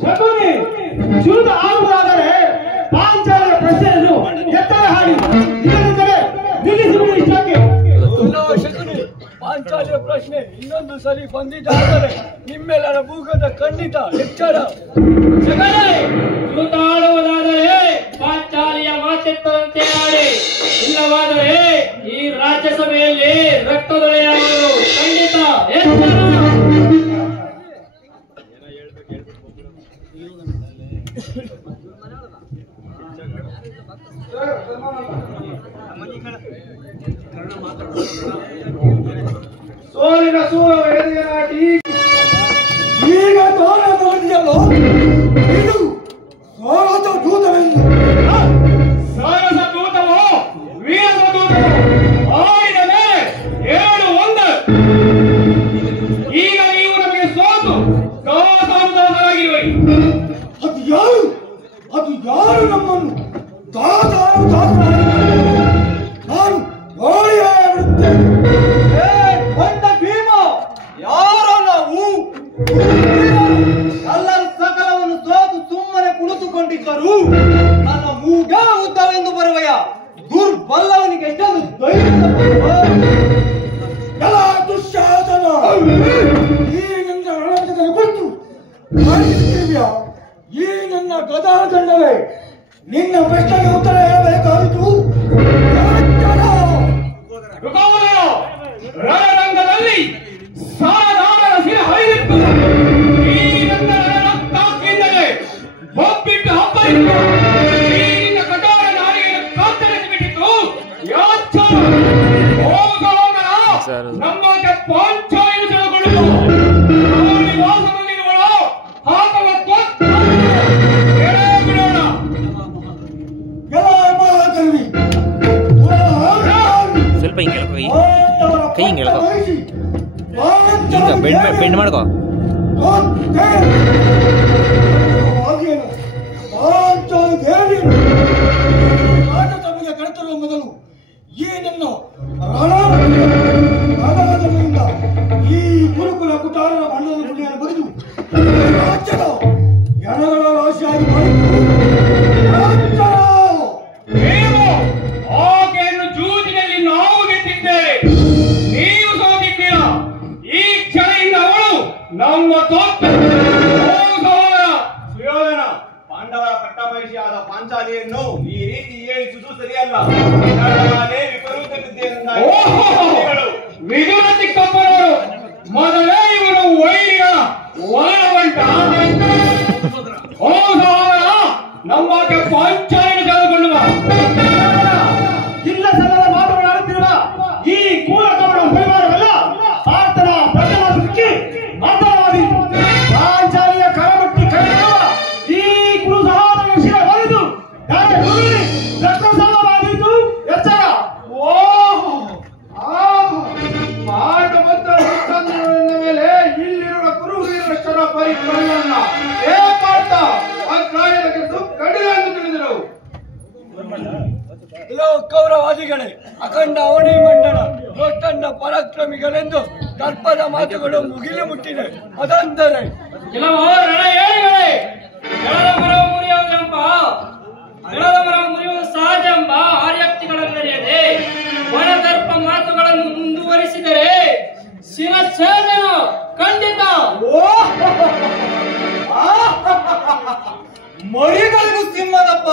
ಶಕುನಿ ಜೂತ ಆಡುವುದಾದರೆ ಪಾಂಚಾಲಿಯ ಪ್ರಶ್ನೆಯನ್ನು ಎತ್ತರ ಹಾಡಿ ಇದರಿಂದಲೇ ನಿಲ್ಲಿಸಿಬಿಡಿ ಇಷ್ಟಕ್ಕೆ. ಶಕುನಿ, ಪಾಂಚಾಲಿಯ ಪ್ರಶ್ನೆ ಇನ್ನೊಂದು ಸರಿ ಬಂದಿದ್ದಾದರೆ ನಿಮ್ಮೆಲ್ಲರ ಭೂಗತ ಖಂಡಿತ ಎಚ್ಚರ. ಜೂತ ಆಡುವುದಾದರೆ ಪಾಂಚಾಲಿಯ ಮಾತೆತ್ತದಂತೆ ಆಡಿ, ಇಲ್ಲವಾದರೆ ಈ ರಾಜ್ಯಸಭೆಯಲ್ಲಿ ರಕ್ತದೊಳೆಯಾಗುವುದು ಖಂಡಿತ ಎಚ್ಚರ. ಸೋಲಿನ ಸೂರ ವೇದಿಕೆಯಾಗಿ ಈಗ ತೋರ ನೋಡಿದೆಯಲ್ಲೋ, ಇದು ಸಾರಸ ದೂತವೆಂದು. ಸಾರಸ ದೂತವೋ ವೀರಸ ದೂತವೋ ಆಡಿದ ಮೇಲೆ 7-1. ಈಗ ನೀವು ನಮಗೆ ಸೋತು ದಾಸರಾಗಿರುವೆ. ಅದು ಯಾರು ನಮ್ಮನ್ನು ದಾಸರಾಗಿ ನಾನು ಓಡಿಯೇ ಬಿಡುತ್ತೇನೆ. ಭೀಮ, ಯಾರೋ ನಾವು ಎಲ್ಲರೂ ಸಕಲವನ್ನು ಸೋತು ಸುಮ್ಮನೆ ಕುಳಿತುಕೊಂಡಿದ್ದರು. ನನ್ನ ಮೂಗ ಉದ್ದವೆಂದು ಬರುವೆಯ ದುರ್ಬಲ್ಲವನಿಗೆ ಎಷ್ಟೊಂದು ಎಲ್ಲ ದುಶ್ಯಾಸನ ಈ ನನ್ನ ರಣರಂಗದಲ್ಲಿ ಕುಳಿತು ಈ ನನ್ನ ಗದಾದಂಡವೇ ನಿನ್ನ ಪ್ರಶ್ನೆಗೆ ಉತ್ತರ ಹೇಳಬೇಕಾಯಿತು. ರಣರಂಗದಲ್ಲಿ ಸಾರದಾರರ ಸಿರ ಹರಿದಿತ್ತು. ಈ ನನ್ನ ರಕ್ತಾಗ್ನಿಯಿಂದಲೇ ಒಬ್ಬಿಟ್ಟು ಹಬ್ಬರಿತ್ತು. ಈ ನಿನ್ನ ಕಠೋರ ನಾಲಿಗೆಯನ್ನು ಕತ್ತರಿಸಿಬಿಟ್ಟಿತ್ತು. ನಮಗೆ ಪಾಂಚಾಲಿಯನ್ನು ಸೆಳೆದುಕೊಳ್ಳುವುದು ವಾಸದಲ್ಲಿರುವಳು ಹಾಕುವ ಬಿಡೋಣ. ಸ್ವಲ್ಪ ಹಿಂಗೆ ಕೈ ಹಿಂಗೆ ಎಳ್ಕೊ, ಹಿಂಗೆ ಬೆಂಡ್ ಮಾಡ್ಕೊ. ತಮಗೆ ಕರೆತರುವ ಮೊದಲು ಈ ನನ್ನ ರಣದಿಂದ ಈ ಗುರುಕುಲ ಕುಟಾರರ ಬಣ್ಣದ ಗುಂಡಿಯನ್ನು ಬರೆದು ರಾಜ್ಯದ ಜನಗಳ ರಾಶಿಯಾಗಿ ಆಕೆಯನ್ನು ಜೂಜಿನಲ್ಲಿ ನಾವು ಗೆದ್ದಿದ್ದೇವೆ, ನೀವು ಸೋತಿದ್ದೀರಾ. ಈ ಕ್ಷಣದಿಂದ ಅವಳು ನಮ್ಮ ಸುಯೋಧನ, ಪಾಂಡವರ ಪಟ್ಟಮಹಿಷಿಯಾದ ಪಾಂಚಾಲಿಯನ್ನು ಈ ರೀತಿ ಏಳಿಸುವುದು ಸರಿಯಲ್ಲ. ವಿದುರ ಚಿಕ್ಕಪ್ಪನವರು ಮೊದಲೇ ಇವನು ವೈರಿಯ ಒಳವಂಟ. ನಮಗೆ ಪಾಂಚಾಲಿಯನ್ನು ತೆಗೆದುಕೊಳ್ಳುವ ಇಲ್ಲ ಸಲ್ಲದ ಮಾತುಗಳಾಡುತ್ತಿರುವ ಈ ಕೂಲಕವನ ಪರಿವಾರವಲ್ಲ ಭಾರತದ ಪ್ರಜಾಸಕ್ಕೆ ಮಂದವಾದಿ ಪಾಂಚಾಲಿಯ ಕರಮಟ್ಟಿ ಕರೆಯುವ ಈ ಕುರು ಸಹೋದರ ಶಿರ ಒಲಿದು ರಕ್ತಸಾಲವಾಗಿದ್ದು ಎಚ್ಚರ. ಮೇಲೆ ಇಲ್ಲಿರುವ ಕುರುವೀರಷ್ಟರ ಪರಿಕರಣ ಏಕಾರ್ಥ ಕಡಿಮೆ ಎಂದು ತಿಳಿದರು. ಕೌರವಾದಿಗಳೇ, ಅಖಂಡ ಅವನಿ ಮಂಡನ ಪ್ರಚಂಡ ಪರಾಕ್ರಮಿಗಳೆಂದು ದರ್ಪದ ಮಾತುಗಳು ಮುಗಿಲು ಮುಟ್ಟಿದೆ. ಅದಂದರೆ ಕೆಲವು ರಣ ಏಳಿಗಳೇ, ಬೆಳೆದ ಮರ ಮುರಿಯುವುದೆಂಬ ಬೆಳೆದ ಮರ ಮುರಿಯುವುದು ಸಹಜ ಎಂಬ ಆರ್ಯಕ್ತಿಗಳನ್ನರಿಯದೆ ಒಣದರ್ಪ ಮಾತುಗಳನ್ನು ಮುಂದುವರಿಸಿದರೆ ಶಿರಚ್ಛೇದನ ಖಂಡಿತ. ಮರಿಗಳಿಗೂ ಸಿಂಹದಪ್ಪ